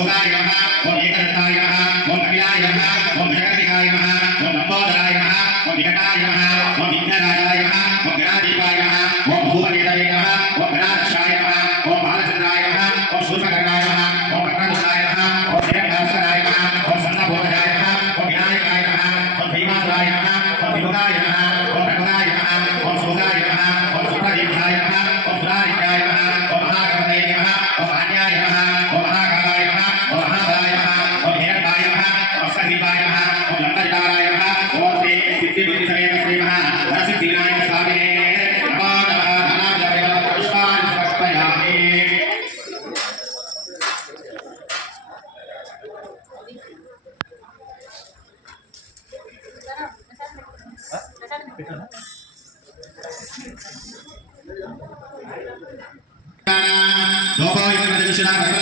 Gracias. ఓం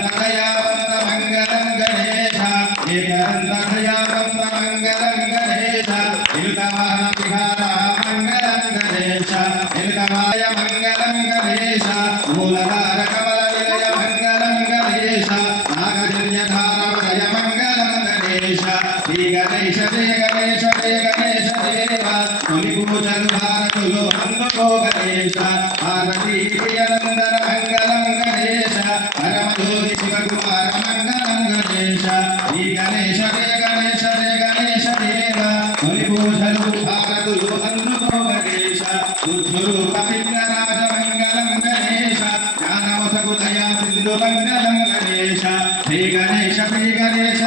భారతులు అందుకో గణేశ పార్వతీ శ్రీ గణేశ శ్రీ గణేశ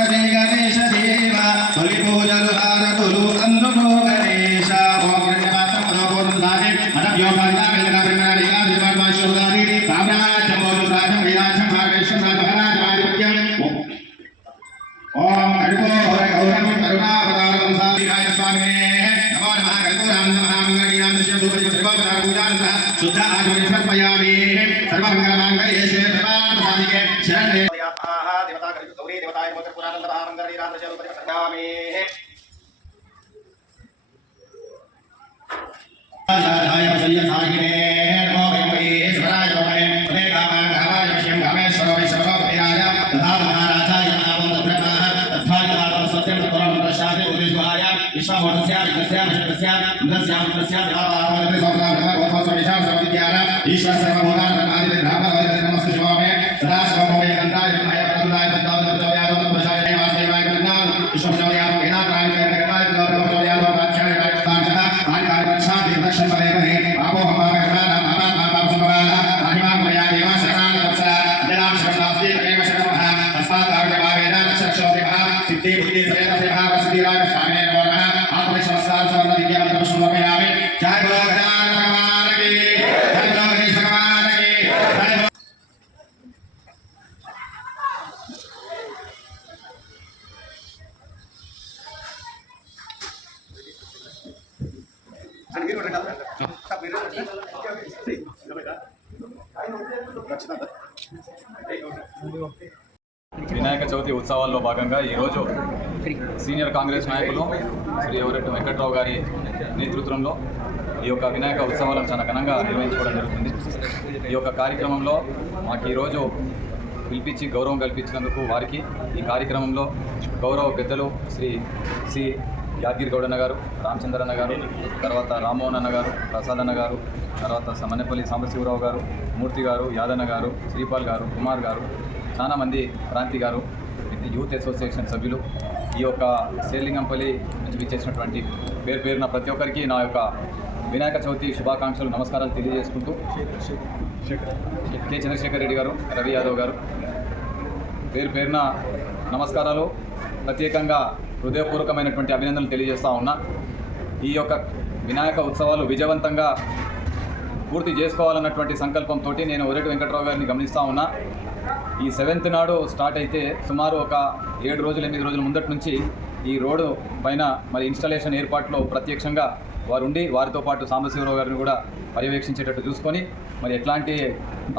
ईश्वर सर्वभूता बुद्धि बुद्धि सयन सेवा वसति राग स्वामी नमः आत्मविश्वासार सर्वदि ज्ञान दर्शन में आवे जय भगवान भगवान की जय भगवान भगवान की जय अंगिर वाला का सब मेरे को रचना था వినాయక చవితి ఉత్సవాల్లో భాగంగా ఈరోజు సీనియర్ కాంగ్రెస్ నాయకులు శ్రీ ఎవరెడ్డి వెంకట్రావు గారి నేతృత్వంలో ఈ యొక్క వినాయక ఉత్సవాలను చాలా ఘనంగా నిర్వహించుకోవడం జరుగుతుంది. ఈ యొక్క కార్యక్రమంలో మాకు ఈరోజు పిలిపించి గౌరవం కల్పించినందుకు వారికి ఈ కార్యక్రమంలో గౌరవ పెద్దలు శ్రీ శ్రీ యాదగిరి గౌడన్న గారు రామచంద్రన్న గారు తర్వాత రామ్మోహన్ అన్న గారు ప్రసాద్ అన్న గారు తర్వాత సమన్నపల్లి సాంబశివరావు గారు మూర్తి గారు యాదన్న గారు శ్రీపాల్ గారు కుమార్ గారు చాలా మంది క్రాంతి గారు ఇది యూత్ అసోసియేషన్ సభ్యులు. ఈ యొక్క శేర్లింగంపల్లి నుంచి విచ్చేసినటువంటి పేరు పేరున ప్రతి ఒక్కరికి నా యొక్క వినాయక చవితి శుభాకాంక్షలు నమస్కారాలు తెలియజేసుకుంటూ. కె. చంద్రశేఖర్ రెడ్డి గారు రవి యాదవ్ గారు పేరు పేరున నమస్కారాలు. ప్రత్యేకంగా హృదయపూర్వకమైనటువంటి అభినందనలు తెలియజేస్తూ ఉన్నా. ఈ యొక్క వినాయక ఉత్సవాలు విజయవంతంగా పూర్తి చేసుకోవాలన్నటువంటి సంకల్పంతో నేను ఒరెడ్డి వెంకట్రావు గారిని గమనిస్తూ ఉన్నా. ఈ సెవెంత్ నాడు స్టార్ట్ అయితే సుమారు ఒక ఏడు రోజులు ఎనిమిది రోజుల ముందటి నుంచి ఈ రోడ్డు పైన మరి ఇన్స్టాలేషన్ ఏర్పాట్లో ప్రత్యక్షంగా వారు ఉండి వారితో పాటు సాంబశివరావు గారిని కూడా పర్యవేక్షించేటట్టు చూసుకొని మరి ఎట్లాంటి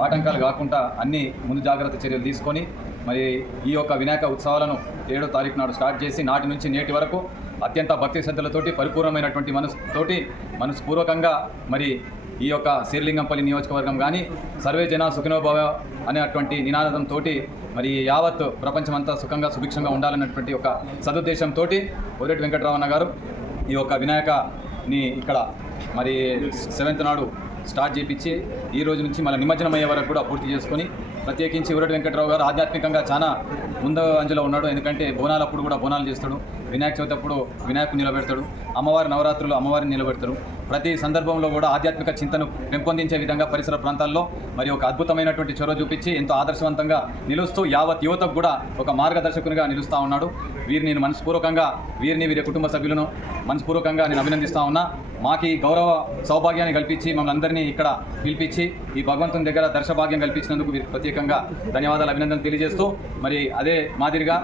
ఆటంకాలు కాకుండా అన్ని ముందు జాగ్రత్త చర్యలు తీసుకొని మరి ఈ యొక్క వినాయక ఉత్సవాలను ఏడో తారీఖు నాడు స్టార్ట్ చేసి నాటి నుంచి నేటి వరకు అత్యంత భక్తి శ్రద్ధలతోటి పరిపూర్ణమైనటువంటి మనసుతోటి మనస్పూర్వకంగా మరి ఈ యొక్క శ్రీలింగంపల్లి నియోజకవర్గం కానీ సర్వే జన సుఖినోభవ అనేటువంటి నినాదంతో మరి యావత్ ప్రపంచమంతా సుఖంగా సుభిక్షంగా ఉండాలన్నటువంటి ఒక సదుద్దేశంతో ఒరెడ్డి వెంకటరామన్న గారు ఈ యొక్క వినాయకని ఇక్కడ మరి సెవెంత్ నాడు స్టార్ట్ చేపించి ఈ రోజు నుంచి మళ్ళీ నిమజ్జనం అయ్యే వరకు కూడా పూర్తి చేసుకొని ప్రత్యేకించి ఉరటి వెంకటరావు గారు ఆధ్యాత్మికంగా చాలా ముందు అంజలో ఉన్నాడు. ఎందుకంటే బోనాలప్పుడు కూడా బోనాలు చేస్తాడు. వినాయక చవితి అప్పుడు వినాయకుని నిలబెడతాడు. అమ్మవారి నవరాత్రులు అమ్మవారిని నిలబెడతాడు. ప్రతి సందర్భంలో కూడా ఆధ్యాత్మిక చింతను పెంపొందించే విధంగా పరిసర ప్రాంతాల్లో మరి ఒక అద్భుతమైనటువంటి చొరవ చూపించి ఎంతో ఆదర్శవంతంగా నిలుస్తూ యావత్ యువతకు కూడా ఒక మార్గదర్శకునిగా నిలుస్తూ ఉన్నాడు. వీరిని నేను మనస్పూర్వకంగా వీరిని వీరి కుటుంబ సభ్యులను మనస్పూర్వకంగా నేను అభినందిస్తా ఉన్నా. మాకు ఈ గౌరవ సౌభాగ్యాన్ని కల్పించి మమ్మల్ని అందరినీ ఇక్కడ పిలిపించి ఈ భగవంతుని దగ్గర దర్శభాగ్యం కల్పించినందుకు వీరికి ప్రత్యేకంగా ధన్యవాదాలు అభినందనలు తెలియజేస్తూ మరి అదే మాదిరిగా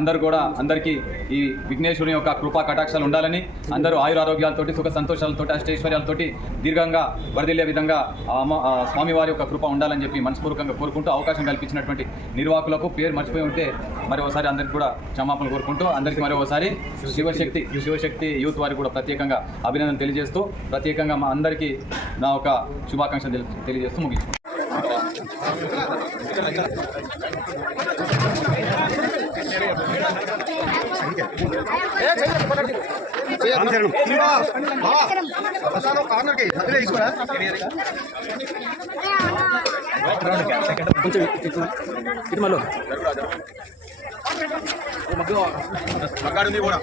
అందరూ కూడా అందరికీ ఈ విఘ్నేశ్వరుని యొక్క కృపా కటాక్షాలు ఉండాలని అందరూ ఆయురారోగ్యాలతోటి సుఖ సంతోషాలతో సంతోషాలతోటి దీర్ఘంగా వరదిల్లే విధంగా అమ్మ స్వామివారి యొక్క కృప ఉండాలని చెప్పి మనస్పూర్వకంగా కోరుకుంటూ అవకాశం కల్పించినటువంటి నిర్వాహకులకు పేరు మర్చిపోయి ఉంటే మరి ఒకసారి అందరికీ కూడా క్షమాపణలు కోరుకుంటూ అందరికీ మరి ఒకసారి శివశక్తి శివశక్తి యూత్ వారికి కూడా ప్రత్యేకంగా అభినందన తెలియజేస్తూ ప్రత్యేకంగా మా అందరికీ నా ఒక శుభాకాంక్షలు తెలి- తెలియజేస్తూ ముగిస్తాను కొంచెం ఇటు మళ్ళీ కూడా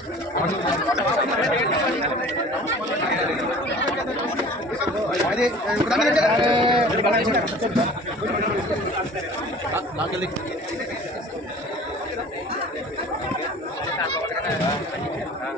నాకెళ్ళి రాజస్థాన్